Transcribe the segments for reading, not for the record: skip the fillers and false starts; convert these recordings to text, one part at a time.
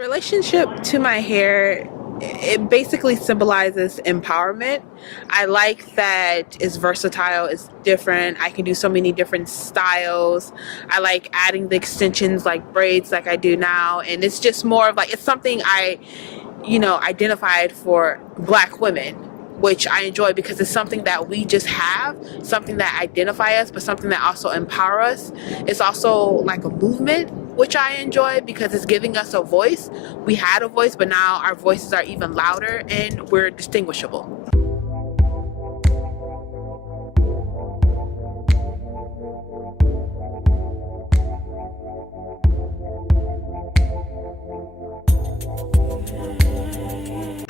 Relationship to my hair, it basically symbolizes empowerment. I like that it's versatile, it's different. I can do so many different styles. I like adding the extensions like braids like I do now. And it's just more of like, it's something identified for Black women, which I enjoy because it's something that we just have, something that identify us, but something that also empower us. It's also like a movement, which I enjoy because it's giving us a voice. We had a voice, but now our voices are even louder and we're distinguishable.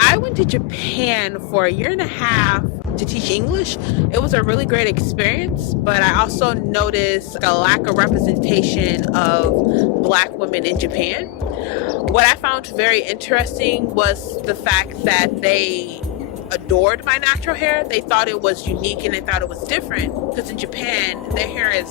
I went to Japan for a year and a half to teach English. It was a really great experience, but I also noticed a lack of representation of Black women in Japan. What I found very interesting was the fact that they adored my natural hair. They thought it was unique and they thought it was different because in Japan, their hair is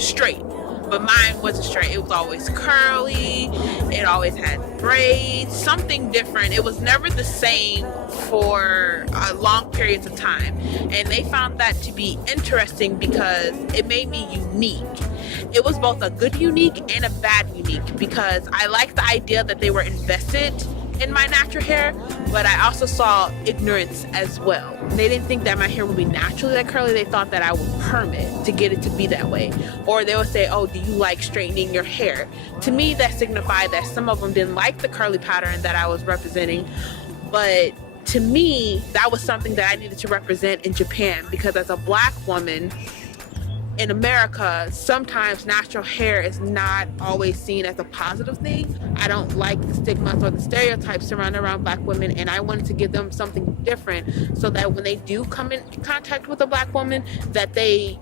straight. But mine wasn't straight. It was always curly. It always had braids, something different. It was never the same for long periods of time. And they found that to be interesting because it made me unique. It was both a good unique and a bad unique because I liked the idea that they were invested in my natural hair, but I also saw ignorance as well. They didn't think that my hair would be naturally that curly. They thought that I would perm it to get it to be that way. Or they would say, oh, do you like straightening your hair? To me, that signified that some of them didn't like the curly pattern that I was representing. But to me, that was something that I needed to represent in Japan because as a Black woman, in America, sometimes natural hair is not always seen as a positive thing. I don't like the stigmas or the stereotypes surrounding around Black women, and I wanted to give them something different so that when they do come in contact with a Black woman, that they,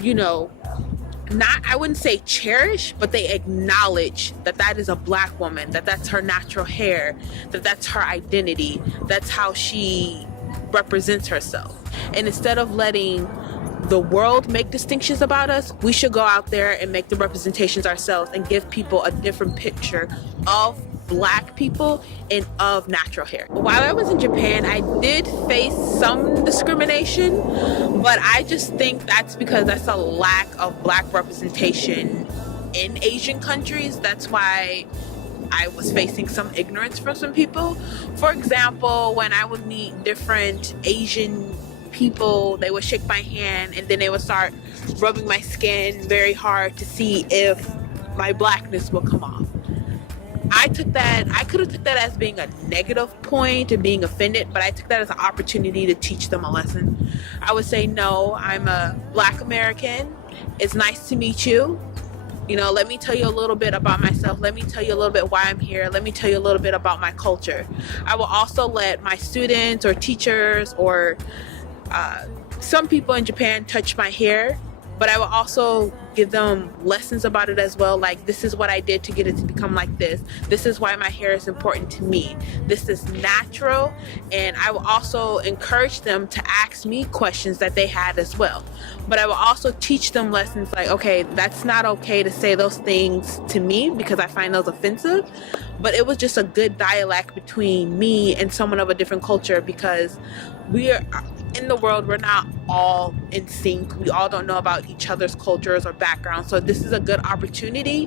I wouldn't say cherish, but they acknowledge that that is a Black woman, that that's her natural hair, that that's her identity, that's how she represents herself. And instead of letting the world make distinctions about us, we should go out there and make the representations ourselves and give people a different picture of Black people and of natural hair. While I was in Japan, I did face some discrimination, but I just think that's because that's a lack of Black representation in Asian countries. That's why I was facing some ignorance from some people. For example, when I would meet different Asian people, they would shake my hand and then they would start rubbing my skin very hard to see if my Blackness will come off. I could have took that as being a negative point and being offended, but I took that as an opportunity to teach them a lesson. I would say, no, I'm a Black American. It's nice to meet you. Let me tell you a little bit about myself. Let me tell you a little bit why I'm here. Let me tell you a little bit about my culture. I will also let my students or teachers or some people in Japan touch my hair, but I will also give them lessons about it as well. Like, this is what I did to get it to become like this. This is why my hair is important to me. This is natural. And I will also encourage them to ask me questions that they had as well. But I will also teach them lessons like, okay, that's not okay to say those things to me because I find those offensive. But it was just a good dialect between me and someone of a different culture because we are in the world, we're not all in sync. We all don't know about each other's cultures or backgrounds. So this is a good opportunity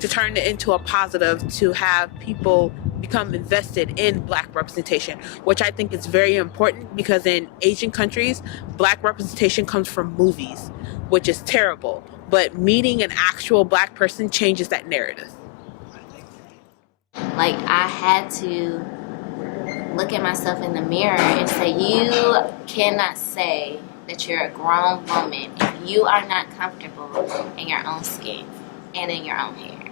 to turn it into a positive, to have people become invested in Black representation, which I think is very important because in Asian countries, Black representation comes from movies, which is terrible. But meeting an actual Black person changes that narrative. Like, I had to look at myself in the mirror and say, you cannot say that you're a grown woman if you are not comfortable in your own skin and in your own hair.